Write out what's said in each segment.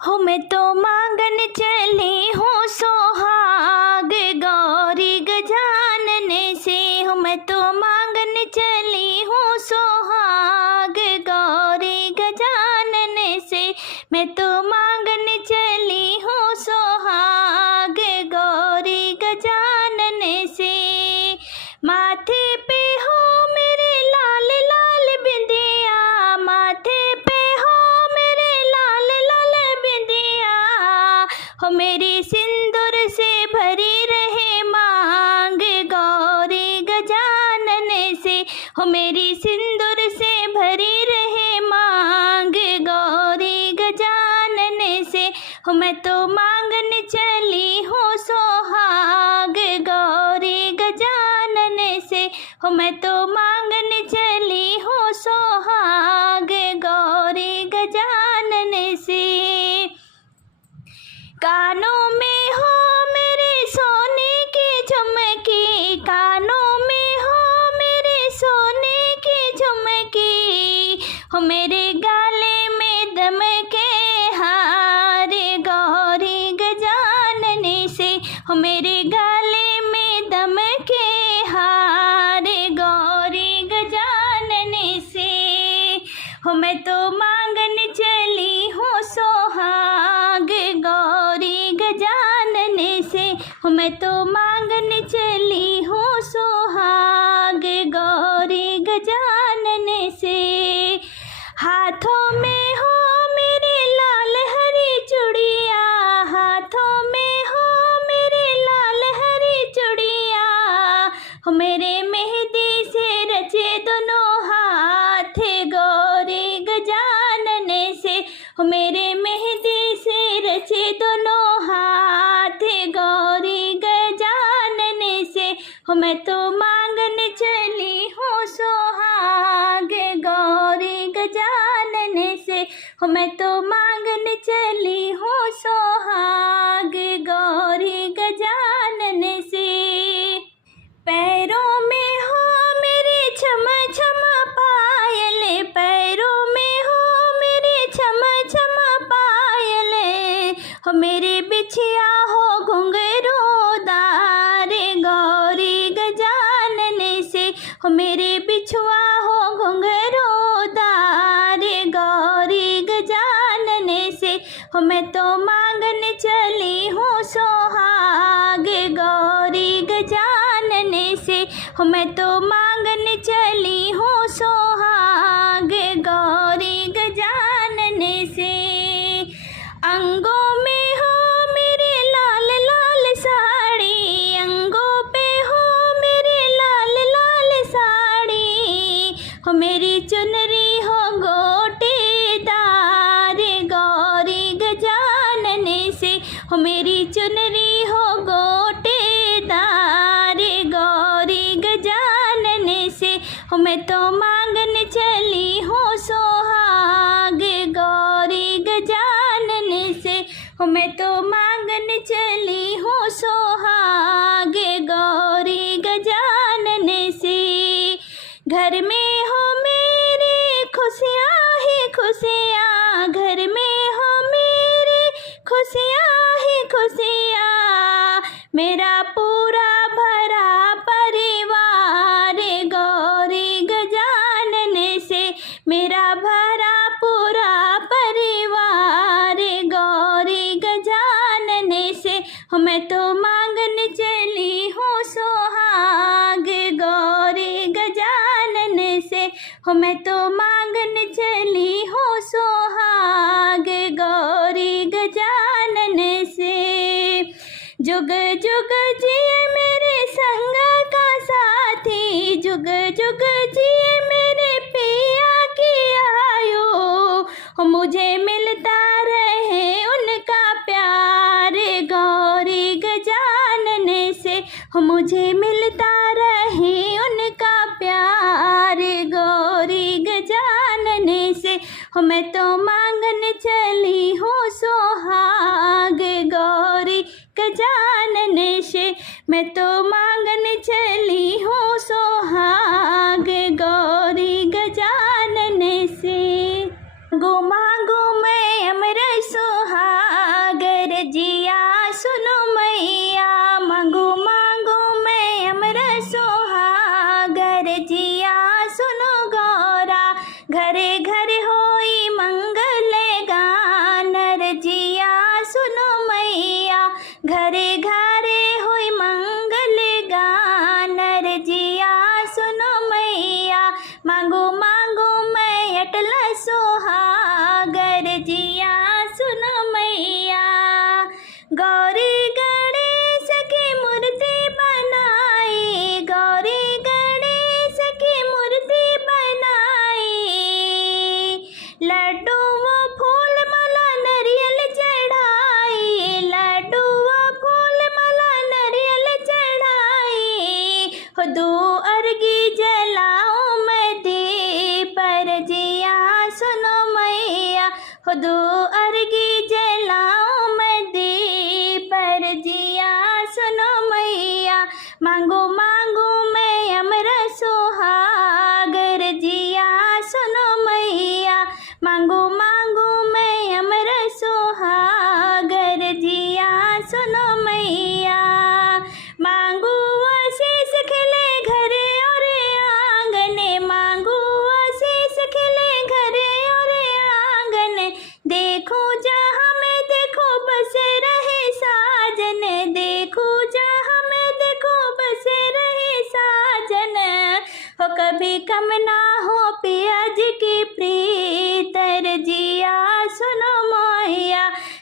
हो मैं तो मांगन चली हूँ सोहाग गौरी गजानन से। हो मैं तो मांगन चली हूँ सोहाग गौरी गजानन से। मैं तो मांगन चली हूँ सोहाग गौरी गजानन से। माथे पे हो मेरे लाल लाल बिंदिया, माथे पे हो मेरे लाल लाल बिंदिया। हो मेरी सिंदूर से भरी रहे मांग गौरी गजानन से। हो मेरी सिंदूर से भरी रहे मांग गौरी गजानन से। हो मैं तो मांगन चली हूँ सोहाग गौरी गजानन से। हो मैं तो मांगन चली हूँ सोहाग गौरी गजानन से। कानों में हो मेरे सोने की झुमकी, कानों में हो मेरे सोने की झुमकी। हो मेरे गाले में दमके हार गौरी गजानन से। हो मेरे गाले में दमके हार गौरी गजानन से। हो मैं तो मांगन चली हूँ सोहाग गौरी गजानन से। हो मैं तो मांगन चली हूँ सोहाग गौरी गजानन से। हाथों में हो मेरे लाल हरी चूड़िया, हाथों में हो मेरे लाल हरी चूड़िया। हो मेरे मेहंदी से रचे दोनों हाथ गौरी गजानन से। हो मेरे मेहंदी से रचे दोनों हाथ गौरी गजानन से। हो मैं तो मांगन चली हूँ सोहाग गौरी गजानन से। हो मैं तो मांगन चली हूँ सोहाग गौरी गजानन से। पैरों में हो मेरे छम छम पायल, पैरों में हो मेरे छम छम पायल। हो मेरे बिछिया हो घुंघरूदार गौरी गजानन से। हो मेरे बिछुआ हो घुंघरूदार गौरी गजानन से। हो मैं तो मांगन चली हूँ सोहाग गौरी गजानन से। हो मैं तो मांगन चली हूँ सोहाग गौरी गजानन से। अंगों में हो मेरे लाल लाल साड़ी, अंगों पे हो मेरे लाल लाल साड़ी। हो मेरी चुनरी हो गोटेदार गौरी गजानन से। हो मेरी चुनरी हो गोटेदार गौरी गजानन से। हो मैं तो मांगन चली हूँ सोहाग गौरी गजानन से। हो मैं तो मांगन चली हूँ सोहाग गौरी गजानन से। घर में हो मेरे खुशियाँ ही खुशियाँ, घर में हो मेरे खुशियाँ ही खुशियाँ। मेरा पूरा भरा परिवार गौरी गजानन से। मेरा भरा पूरा परिवार गौरी गजानन से। हो मैं तो मांगन चली हूँ सोहाग गौरी गजानन से। हो मैं तो मांगन चली हूँ सोहाग गौरी गजानन से। जुग जुग जिए मेरे संग का साथी, जुग जुग जिए मेरे पिया की आयु। हो मुझे मिलता रहे उनका प्यार गौरी गजानन से। हो मुझे मिलता रहे उनका प्यार गौरी गजानन से। हो मैं तो मांगन चली हूँ सोहाग गौरी गजानन से।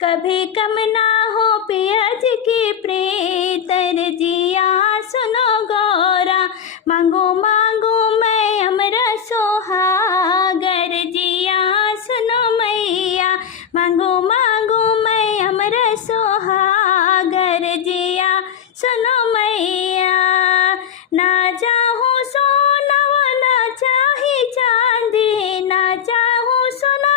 कभी कम ना हो पिया जी की प्रीत जिया सुनो गौरा। मांगू मांगू मैं अमर सुहागर जिया सुनो मैया। मांगू मांगू मैं अमर सुहागर जिया सुनो मैया। ना चाहूँ सोना ना चाही चांदी, ना चाहूँ सोना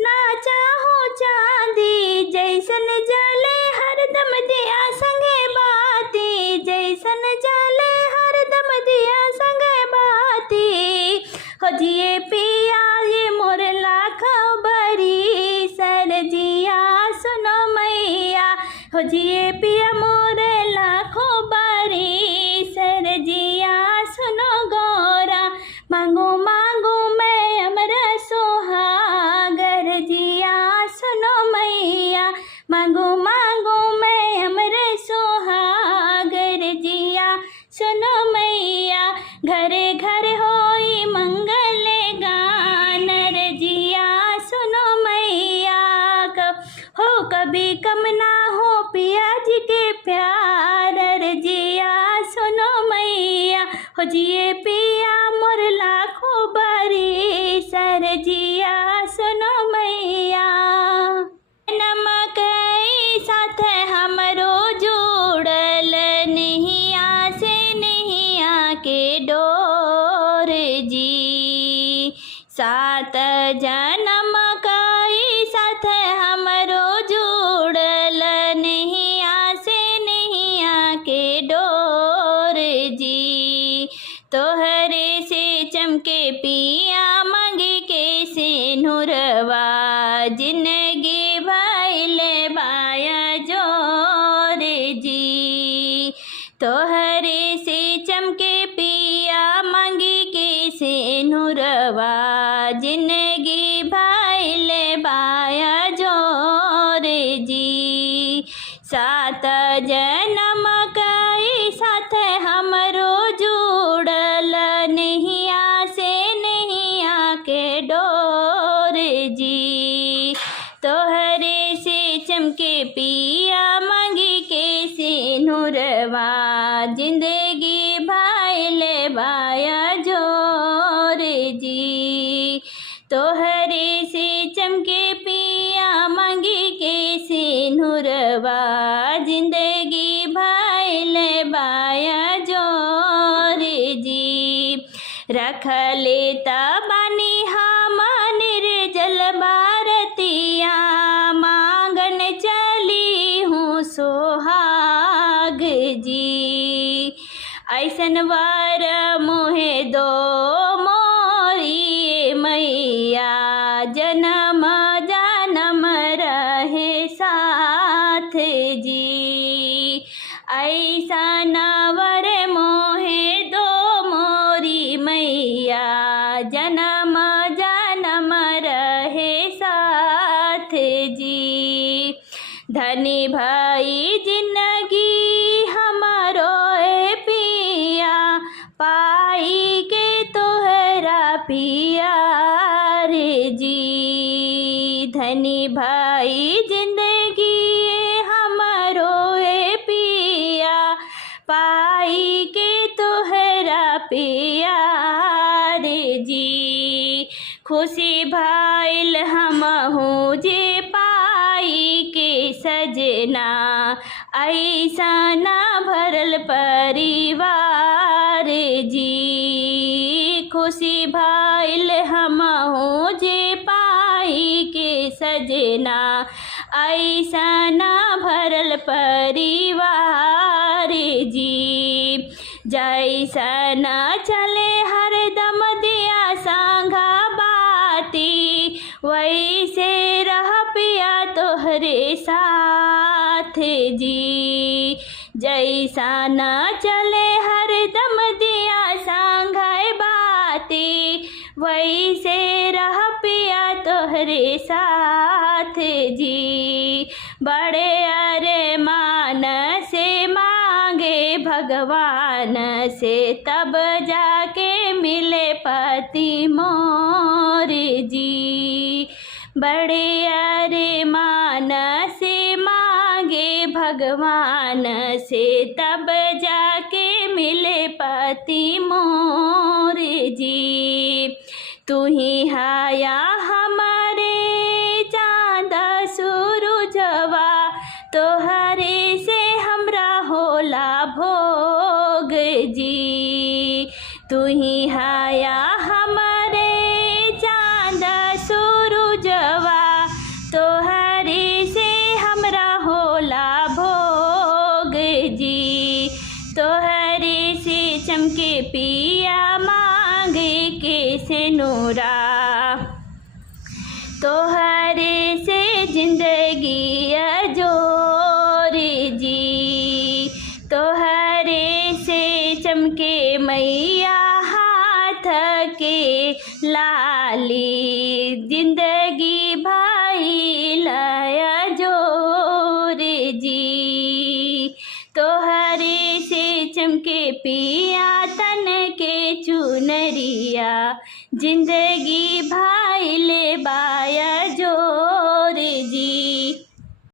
ना चाहूँ चांदी। जैसन जले हरदम दिया संगे बाती, जैसन जले हरदम दिया संगे बाती। हो जिए पिया ये मोर लाखों बरी सर जिया सुनो मैया। हो जिए पिया मोर लाखों बरी सर जिया सुनो गौरा। मांगू मांगू मैं अमर सुहागर जिया सुनो मैया। मांगू मांगू मैं अमर सुहागर जिया सुनो मैया। घरे घर होई मंगल गान रे जिया सुनो मैया। कभी कम ना हो पिया जी के प्यार रे जिया सुनो मैया। हो जिए पिया मोर लाखों बरी सर जिया सुनो मैया। नमक साथ हमरो जोड़ल नैया से नैया के डोर जी। सात जन्म कई साथ हमरो जोड़ल नैया से नैया के डोर जी। तोहरे से चमके पिया मंगे के सिनुरवा। जिंदगी भइल बाया जोर जी। तोहरे से चमके पिया मंगे के सिनुरवा। जिंदगी भइल बाया जोर जी। सात जन्म कई साथ हमरो जुड़ल नैया से नैया के डोर जी। तोहरे से चमके पिया मंगी के सिनुरवा। जिंदगी भइल बाया जोर जी। तोहरे से चमके पिया मंगी के सिनुरवा। जिंदगी भइल बाया जोर जी। रख लेता बानी हम निर्जल भारतिया। मांगन चली हूँ सोहाग जी। ऐसन वर मोहे दो मोरी मैया। जन्म जन्म रहे साथ जी। ऐसन वर मोहे दो मोरी मैया। जन्म जन्म रहे साथ जी। धनी भाई जिंदगी हमारो ए पिया। पाई के तोहरा पियार जी। धनी भाई जिंदगी हमारो ए पिया। पाई के तोहरा पियार जी। खुशी भइल हमहू जे पाई के सजना। ऐसा ना भरल परिवार जी। खुशी भइल हमहू जे पाई के सजना। ऐसा ना भरल परिवार जी। जैसा ना चले हरदम दिया संगा बाती। वैसे रह पिया तोहरे साथ जी। जैसा ना चले हरदम दिया संगा बाती। वैसे रह पिया तोहरे साथ जी। बड़े अरे मान से मांगे भगवान से। तब जाके मिले पति मोर जी। बड़े अरे मान भगवान से, तब जाके मिले पति मोर जी। तू ही हाया हमारे चाँद सूरजवा, तोहरे से हमरा होला भोग जी। तू ही हाया हमारे चाँद सूरजवा, तोहरे से हमरा होला भोग जी। तोहरे से चमके पिया मांगे के सिनुरा, तोहरे से जिंदगी अजोर जी। तोहरे से चमके मैया हाथ के लाली, जिंदगी भाई लया जोर जी। तोहरे से चमके पिया तन के चुनरिया, जिंदगी भा